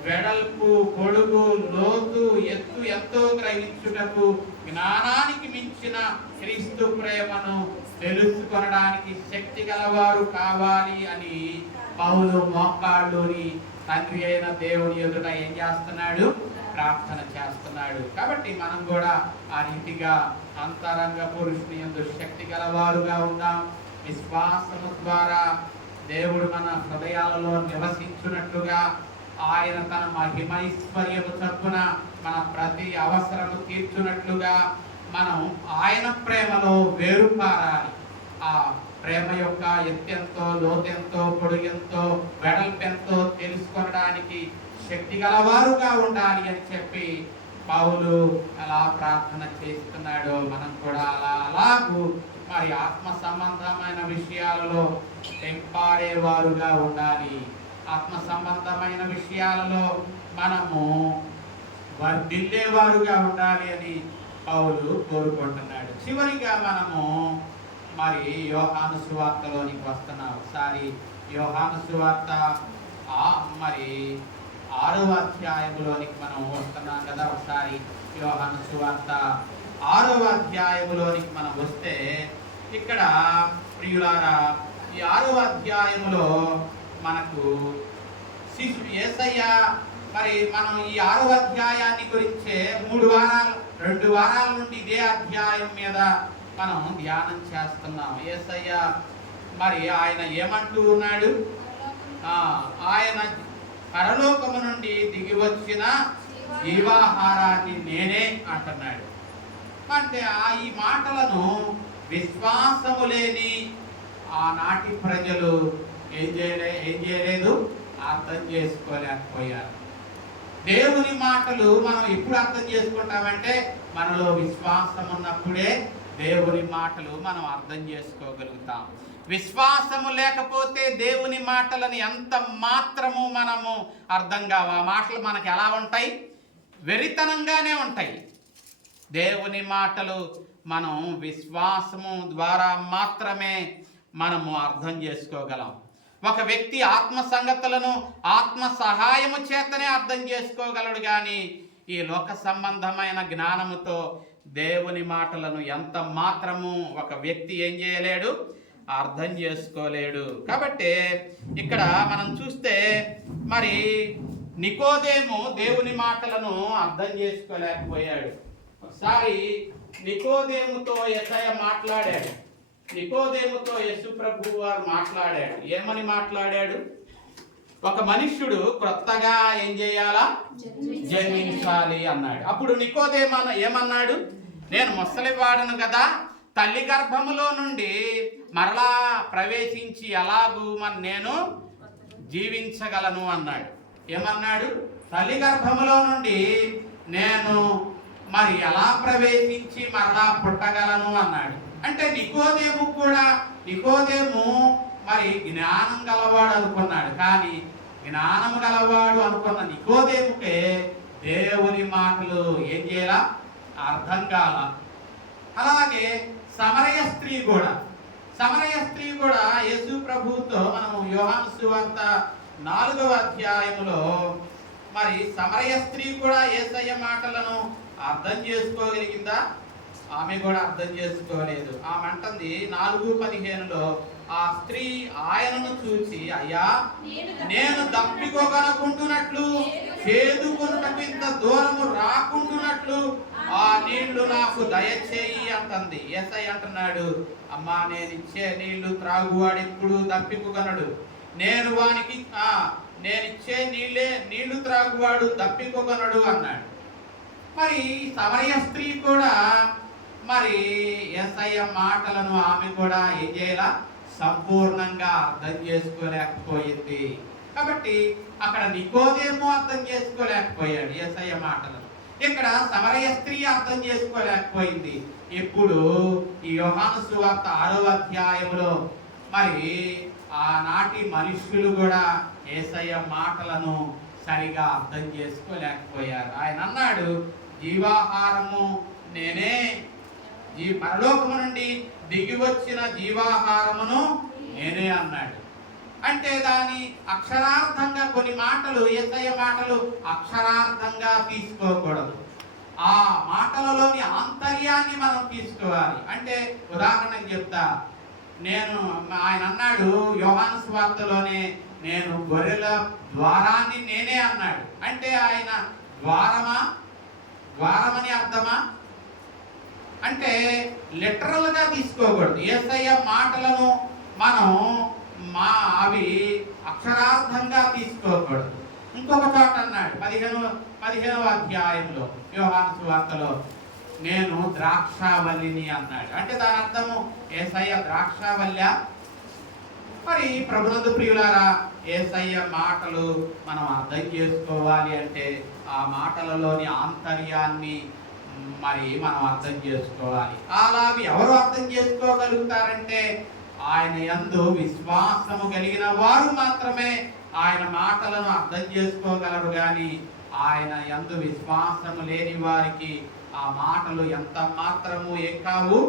వెడల్పు, పొడుగు, లోతు, ఎత్తు ఎంతో గ్రహించుటకు జ్ఞానానికి మించిన క్రీస్తు ప్రేమను తెలుసుకొనడానికి శక్తి గలవారు కావాలి అని పౌలు మోకాళ్ళుని తండ్రి అయిన దేవుని ఎదుట ఏం చేస్తున్నాడు? ప్రార్థన చేస్తున్నాడు. కాబట్టి మనం కూడా ఆ రీతిగా అంతరంగ పురుషుని యందు శక్తి గలవారుగా ఉందాం. విశ్వాసము ద్వారా దేవుడు మన హృదయాలలో నివసించున్నట్లుగా ఆయన తన మహిమైశ్వర్యము చొప్పున మన ప్రతి అవసరము తీర్చున్నట్లుగా మనం ఆయన ప్రేమలో వేరుపారాలి. ఆ ప్రేమ యొక్క ఎత్తెంతో, లోతెంతో, పొడుగెంతో, వెడల్పెంతో తెలుసుకొనడానికి శక్తి గలవారుగా ఉండాలి అని చెప్పి పౌలు అలా ప్రార్థన చేస్తున్నాడు. మనం కూడా అలాగూ మరి ఆత్మ సంబంధమైన విషయాలలో తెంపారేవారుగా ఉండాలి. ఆత్మ సంబంధమైన విషయాలలో మనము వర్ధిల్లేవారుగా ఉండాలి అని పౌలు కోరుకుంటున్నాడు. చివరిగా మనము మరి యోహాను సువార్తలోనికి వస్తున్నాం. ఒకసారి యోహాను సువార్త మరి 6వ అధ్యాయములోనికి మనం వస్తున్నాం కదా. ఒకసారి యోహాను సువార్త 6వ అధ్యాయములోనికి మనం వస్తే ఇక్కడ ప్రియులారా, ఈ 6వ అధ్యాయములో మనకు యేసయ్య మరి మనం ఈ 6వ అధ్యాయాన్ని గురించే 2 వారాల నుండి ఇదే అధ్యాయం మీద మనం ధ్యానం చేస్తున్నాం. యేసయ్య మరి ఆయన ఏమంటూ ఉన్నాడు? ఆయన పరలోకము నుండి దిగి వచ్చిన జీవాహారాన్ని నేనే అంటున్నాడు. అంటే ఈ మాటలను విశ్వాసము లేని ఆనాటి ప్రజలు ఏం చేయలేదు, అర్థం చేసుకోలేకపోయారు. దేవుని మాటలు మనం ఎప్పుడు అర్థం చేసుకుంటామంటే మనలో విశ్వాసం ఉన్నప్పుడే దేవుని మాటలు మనం అర్థం చేసుకోగలుగుతాం. విశ్వాసము లేకపోతే దేవుని మాటలను ఎంత మాత్రము మనము అర్థం కావు. ఆ మాటలు మనకు ఎలా ఉంటాయి? వెరితనంగానే ఉంటాయి. దేవుని మాటలు మనం విశ్వాసము ద్వారా మాత్రమే మనము అర్థం చేసుకోగలం. ఒక వ్యక్తి ఆత్మ సంగతులను ఆత్మ సహాయము చేతనే అర్థం చేసుకోగలడు, కానీ ఈ లోక సంబంధమైన జ్ఞానముతో దేవుని మాటలను ఎంత మాత్రము ఒక వ్యక్తి ఏం చేయలేడు, అర్థం చేసుకోలేడు. కాబట్టి ఇక్కడ మనం చూస్తే మరి నికోదేము దేవుని మాటలను అర్థం చేసుకోలేకపోయాడు. ఒకసారి నికోదేముతో యేసయ్య మాట్లాడాడు. నికోదేముతో యేసు ప్రభువు వారు మాట్లాడాడు. ఏమని మాట్లాడాడు? ఒక మనుష్యుడు కొత్తగా ఏం చేయాలా? జన్మించాలి అన్నాడు. అప్పుడు నికోదేము ఏమన్నాడు? నేను ముసలివాడను కదా, తల్లి గర్భములో నుండి మరలా ప్రవేశించి ఎలాగూ నేను జీవించగలను అన్నాడు. ఏమన్నాడు? తల్లి గర్భములో నుండి నేను మరి ఎలా ప్రవేశించి మరలా పుట్టగలను అన్నాడు. అంటే నికోదేము మరి జ్ఞానం గలవాడు అనుకున్నాడు, కానీ జ్ఞానం గలవాడు అనుకున్న నికోదేముకే దేవుని మాటలు ఏం చేయాలా? అర్థం కాల. అలాగే సమరయ స్త్రీ కూడా యేసు ప్రభువుతో మనము యోహాను సువార్త 4వ అధ్యాయములో మరి సమరయ స్త్రీ కూడా యేసయ్య మాటలను అర్థం చేసుకోగలిగిందా? ఆమె కూడా అర్థం చేసుకోలేదు. ఆమె అంటుంది 4:15లో, ఆ స్త్రీ ఆయనను చూసి, అయ్యా, నేను దప్పికొనకుంటున్నట్లు, చేదుకొనుటకు ఇంత దూరము రాకుంటున్నట్లు ఆ నీళ్లు నాకు దయచేయి అంటుంది. యేసయ్య అంటున్నాడు, అమ్మా, నేను ఇచ్చే నీళ్లు త్రాగువాడు ఎప్పుడు దప్పికొనడు. నేనిచ్చే నీళ్లు త్రాగువాడు దప్పికొనడు అన్నాడు. మరి సమరయ స్త్రీ కూడా మరి యేసయ్య మాటలను ఆమె కూడా ఏం చేయాల? సంపూర్ణంగా అర్థం చేసుకోలేకపోయింది. కాబట్టి అక్కడ నికోదేము అర్థం చేసుకోలేకపోయాడు యేసయ్య మాటలను. ఇక్కడ సమరయ స్త్రీ అర్థం చేసుకోలేకపోయింది. ఇప్పుడు ఈ యోహాను సువార్త 6వ అధ్యాయంలో మరి ఆనాటి మనుష్యులు కూడా యేసయ్య మాటలను సరిగా అర్థం చేసుకోలేకపోయారు. ఆయన అన్నాడు, జీవాహారము నేనే, ఈ పరలోకము నుండి దిగి వచ్చిన జీవాహారమును నేనే అన్నాడు. అంటే దాని అక్షరార్థంగా కొన్ని మాటలు, యేసయ్య మాటలు అక్షరార్థంగా తీసుకోకూడదు. ఆ మాటలలోని ఆంతర్యాన్ని మనం తీసుకోవాలి. అంటే ఉదాహరణకు చెప్తా, ఆయన అన్నాడు యోహాను సువార్తలోనే, నేను గొర్రెల ద్వారాన్ని నేనే అన్నాడు. అంటే ఆయన ద్వారమని అర్థమా? అంటే లిటరల్ గా తీసుకోకూడదు. యేసయ్య మాటలను మనం అవి అక్షరార్థంగా తీసుకోకూడదు. ఇంకొక చోట అన్నాడు 15వ అధ్యాయంలో యోహాను సువార్తలో, నేను ద్రాక్షావల్లిని అన్నాడు. అంటే దాని అర్థము యేసయ్య ద్రాక్షావల్య. మరి ప్రభునందు ప్రియులారా, యేసయ్య మాటలు మనం అర్థం చేసుకోవాలి అంటే ఆ మాటలలోని ఆంతర్యాన్ని మరి మనం అర్థం చేసుకోవాలి. అలాగే ఎవరు అర్థం చేసుకోగలుగుతారంటే ఆయన యందు విశ్వాసము కలిగిన వారు మాత్రమే ఆయన మాటలను అర్థం చేసుకోగలరు. కానీ ఆయన యందు విశ్వాసము లేని వారికి ఆ మాటలు ఎంత మాత్రము కావు,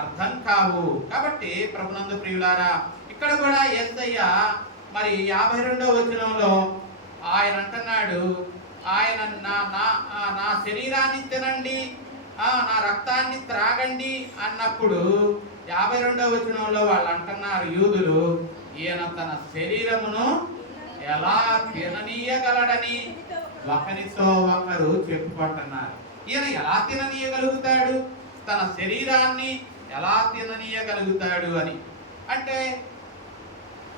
అర్థం కావు. కాబట్టి ప్రభునందు ప్రియులారా, ఇక్కడ కూడా యేసయ్య మరి 52వ వచనంలో ఆయన అంటున్నాడు, ఆయన నా శరీరాన్ని తినండి, నా రక్తాన్ని త్రాగండి అన్నప్పుడు 52వ వచనంలో వాళ్ళు అంటున్నారు, యూదులు, ఈయన తన శరీరమును ఎలా తిననీయగలడని ఒకరితో ఒకరు చెప్పుకుంటున్నారు. ఈయన ఎలా తిననీయగలుగుతాడు? తన శరీరాన్ని ఎలా తిననీయగలుగుతాడు అని. అంటే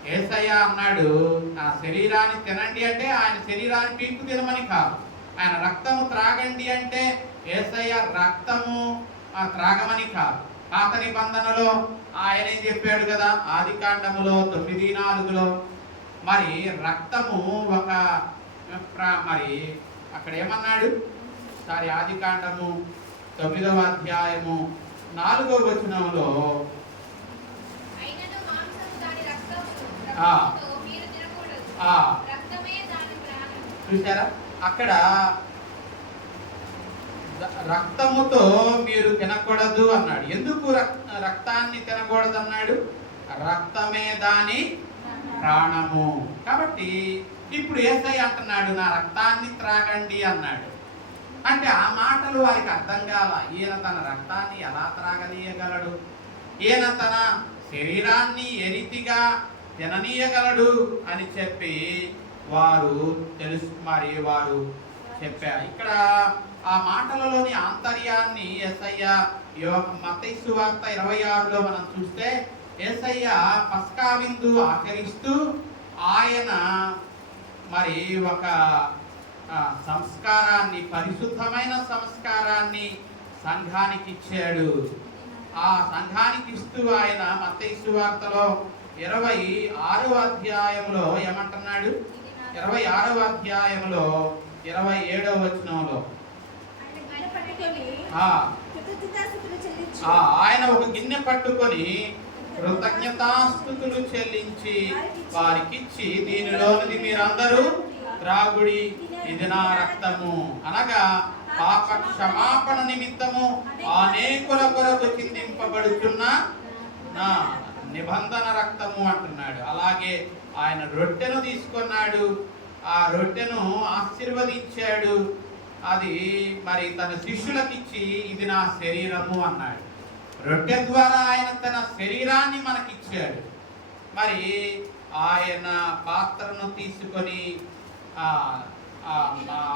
యేసయ్య అన్నాడు, నా శరీరాన్ని తినండి అంటే ఆయన శరీరాన్ని పీకు తినమని కాదు. ఆయన రక్తము త్రాగండి అంటే యేసయ్య రక్తము త్రాగమని కాదు. పాత నిబంధనలో ఆయన ఏం చెప్పాడు కదా, ఆదికాండములో 9:4లో మరి రక్తము ఒక మరి అక్కడ ఏమన్నాడు? ఆదికాండము 9వ అధ్యాయము 4వ వచనంలో చూసారా, అక్కడ రక్తముతో మీరు తినకూడదు అన్నాడు. ఎందుకు రక్తాన్ని తినకూడదు అన్నాడు? రక్తమే దాని ప్రాణము. కాబట్టి ఇప్పుడు యేసయ్య అంటున్నాడు, నా రక్తాన్ని త్రాగండి అన్నాడు. అంటే ఆ మాటలు వారికి అర్థం కాల. ఈయన తన రక్తాన్ని ఎలా త్రాగనీయగలడు? ఈయన తన శరీరాన్ని ఎరితిగా తిననీయగలడు అని చెప్పి వారు చెప్పారు. ఇక్కడ ఆ మాటలలోని ఆంతర్యాన్ని యేసయ్య మత్తయి సువార్త 26లో మనం చూస్తే, యేసయ్య పస్కా విందు ఆచరిస్తూ ఆయన మరి ఒక సంస్కారాన్ని, పరిశుద్ధమైన సంస్కారాన్ని సంఘానికి ఇచ్చాడు. ఆ సంఘానికి ఇస్తూ ఆయన మత్తయి సువార్తలో 26వ అధ్యాయంలో ఏమంటున్నాడు? 26వ అధ్యాయంలో 27వ వచనంలో ఆయన ఒక గిన్నె పట్టుకొని కృతజ్ఞతాస్తుతులు చెల్లించి వారికిచ్చి, దీనిలోనిది మీరందరూ త్రాగుడి, ఇది నా రక్తము, అనగా పాప క్షమాపణ నిమిత్తము అనేకుల కొరకు చిందింపబడుచున్న నా నిబంధన రక్తము అంటున్నాడు. అలాగే ఆయన రొట్టెను తీసుకున్నాడు, ఆ రొట్టెను ఆశీర్వదించాడు. అది మరి తన శిష్యులకు ఇచ్చి ఇది నా శరీరము అన్నాడు. రొట్టె ద్వారా ఆయన తన శరీరాన్ని మనకిచ్చాడు. మరి ఆయన పాత్రను తీసుకొని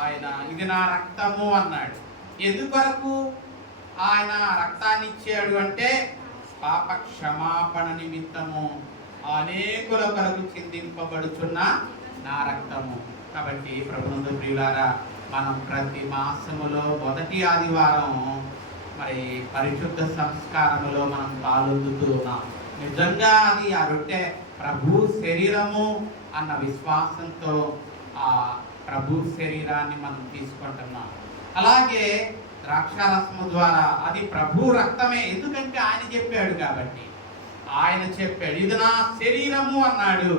ఆయన ఇది నా రక్తము అన్నాడు. ఎందుకొరకు ఆయన రక్తాన్ని ఇచ్చాడు అంటే పాప క్షమాపణ నిమిత్తము అనేకుల కొరకు చిందింపబడుచున్న నా రక్తము. కాబట్టి ప్రభునందు ప్రియులారా, మనం ప్రతి మాసములో మొదటి ఆదివారం మరి పరిశుద్ధ సంస్కారములో మనం పాల్గొందుతూ ఉన్నాం. నిజంగా అది ఆ రొట్టె ప్రభు శరీరము అన్న విశ్వాసంతో ఆ ప్రభు శరీరాన్ని మనం తీసుకుంటున్నాం. అలాగే ద్రాక్షారసము ద్వారా అది ప్రభు రక్తమే, ఎందుకంటే ఆయన చెప్పాడు కాబట్టి. ఆయన చెప్పాడు ఇది నా శరీరము అన్నాడు,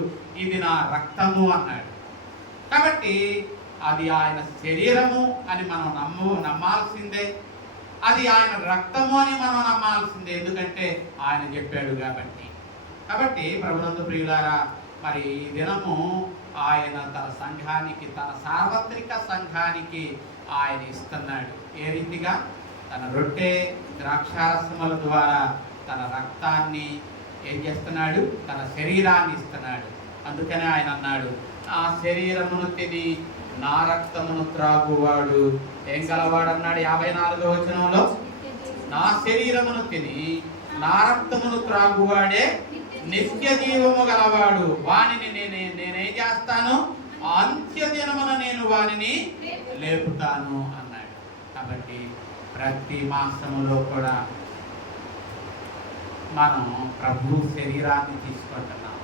ఇది నా రక్తము అన్నాడు. కాబట్టి అది ఆయన శరీరము అని మనం నమ్మాల్సిందే, అది ఆయన రక్తము అని మనం నమ్మాల్సిందే, ఎందుకంటే ఆయన చెప్పాడు కాబట్టి. కాబట్టి ప్రభునందు ప్రియులారా, మరి ఈ దినము ఆయన తన సంఘానికి, తన సార్వత్రిక సంఘానికి ఆయన ఇస్తున్నాడు. ఏ రీతిగా? తన రొట్టె ద్రాక్షారసముల ద్వారా తన రక్తాన్ని ఏం చేస్తున్నాడు? తన శరీరాన్ని ఇస్తున్నాడు. అందుకనే ఆయన అన్నాడు, నా శరీరమును తిని నా రక్తమును త్రాగువాడు ఏం గలవాడు అన్నాడు 54వ వచనంలో. నా శరీరమును తిని నా రక్తమును త్రాగువాడే నిత్య జీవము గలవాడు, వానిని నేనేం చేస్తాను? అంత్య దినమున నేను వానిని లేపుతాను అన్నాడు. కాబట్టి ప్రతి మాసములో కూడా మనం ప్రభు శరీరాన్ని తీసుకుంటున్నాం,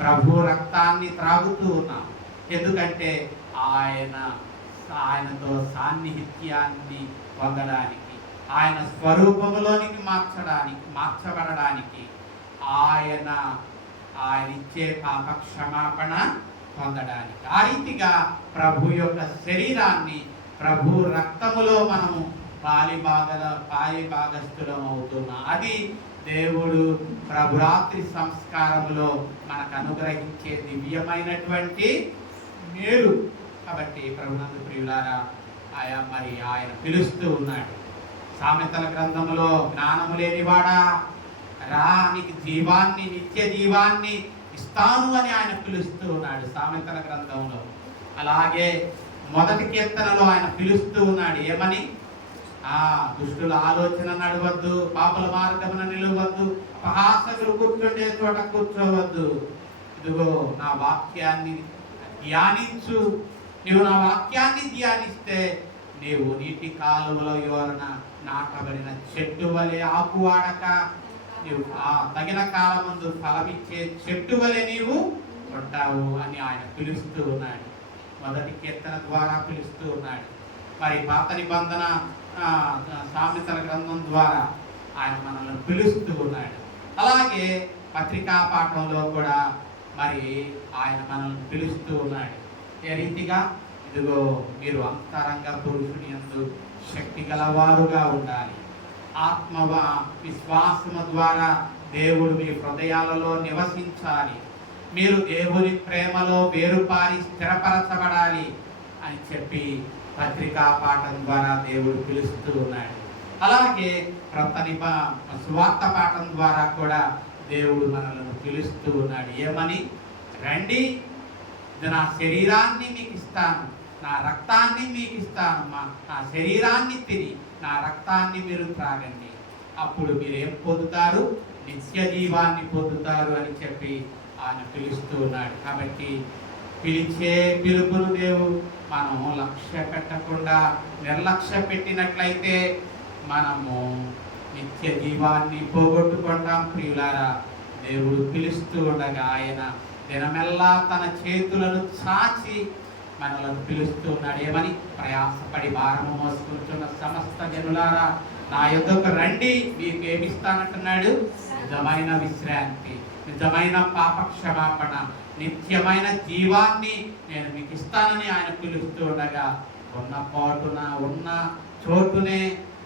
ప్రభు రక్తాన్ని త్రాగుతూ ఉన్నాం. ఎందుకంటే ఆయనతో సాన్నిహిత్యాన్ని పొందడానికి, ఆయన స్వరూపములోనికి మార్చబడడానికి, ఆయన ఇచ్చే పాప క్షమాపణ పొందడానికి, ఆ రీతిగా ప్రభు యొక్క శరీరాన్ని, ప్రభు రక్తములో మనము పాలి భాగస్థులం అవుతున్నాం. అది దేవుడు ప్రభురాత్రి సంస్కారములో మనకు అనుగ్రహించే దివ్యమైనటువంటి మేలు. కాబట్టి ప్రభునందు ప్రియులారా, ఆయన పిలుస్తూ ఉన్నాడు. సామెతల గ్రంథములో జ్ఞానము లేనివాడా రా, నీకు జీవాన్ని, నిత్య జీవాన్ని ఇస్తాను అని ఆయన పిలుస్తూ ఉన్నాడు సామెతల గ్రంథంలో. అలాగే మొదటి కీర్తనలో ఆయన పిలుస్తూ ఉన్నాడు. ఏమని? దుష్టుల ఆలోచన నడవద్దు, పాపుల మార్గమున నిలవద్దు, అపహాసకులు కూర్చుండే చోట కూర్చోవద్దు. ఇదిగో నా వాక్యాన్ని ధ్యానించు. నీవు నా వాక్యాన్ని ధ్యానిస్తే నీవు నీటి కాలువల యోరన నాటబడిన చెట్టు వలె ఆకువాడక, నీవు తగిన కాలమందు ఫలమిచ్చే చెట్టు వలె నీవు ఉంటావు అని ఆయన పిలుస్తూ ఉన్నాడు. మొదటి కీర్తన ద్వారా పిలుస్తూ ఉన్నాడు. మరి పాత నిబంధన సామెతల గ్రంథం ద్వారా ఆయన మనల్ని పిలుస్తూ ఉన్నాడు. అలాగే పత్రికా పాఠంలో కూడా మరి ఆయన మనల్ని పిలుస్తూ ఉన్నాడు. ఏ రీతిగా? ఇదిగో మీరు అంతరంగ పురుషుని యందు శక్తి గలవారుగా ఉండాలి. ఆత్మ విశ్వాసము ద్వారా దేవుడు మీ హృదయాలలో నివసించాలి. మీరు దేవుని ప్రేమలో వేరుపారి స్థిరపరచబడాలి అని చెప్పి పత్రికా పాఠం ద్వారా దేవుడు పిలుస్తూ ఉన్నాడు. అలాగే సువార్త పాఠం ద్వారా కూడా దేవుడు మనల్ని పిలుస్తూ ఉన్నాడు. ఏమని? రండి, నా శరీరాన్ని మీకు ఇస్తాను, నా రక్తాన్ని మీకు ఇస్తాను, నా శరీరాన్ని తిని నా రక్తాన్ని మీరు త్రాగండి, అప్పుడు మీరు ఏం పొందుతారు? నిత్య జీవాన్ని పొందుతారు అని చెప్పి ఆయన పిలుస్తూ ఉన్నాడు. కాబట్టి పిలిచే పిలుపును మనం లక్ష్య పెట్టకుండా నిర్లక్ష్య పెట్టినట్లయితే మనము నిత్య జీవాన్ని పోగొట్టుకుంటాం. ప్రియులారా, దేవుడు పిలుస్తూ ఉండగా ఆయన దినమెల్లా తన చేతులను చాచి మనలను పిలుస్తూ ఉన్నాడు. ఏమని? ప్రయాసపడి భారము మోసుకుంటున్న సమస్త జనులారా నా యొద్దకు రండి, మీకు ఏమిస్తానంటున్నాడు? నిజమైన విశ్రాంతి, నిజమైన పాప క్షమాపణ, నిత్యమైన జీవాన్ని నేను మీకు ఇస్తానని ఆయన పిలుస్తూ ఉండగా ఉన్న పాటున ఉన్న చోటునే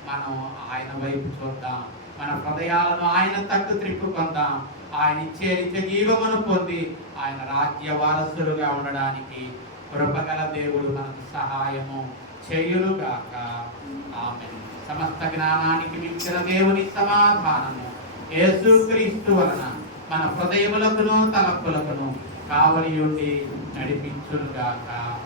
మనం ఆయన వైపు చూద్దాం, మన హృదయాలను ఆయన తట్టు త్రిప్పుకుందాం. ఆయన ఇచ్చే నిత్య జీవమును పొంది ఆయన రాజ్య వారసులుగా ఉండడానికి కృపగల దేవుడు మనకు సహాయము చేయునుగాక. ఆమేన్. సమస్త జ్ఞానానికి మించిన దేవుని సమాధానము యేసుక్రీస్తు వలన మన హృదయములకును తలపులకును కావలి ఉండి నడిపించునుగాక.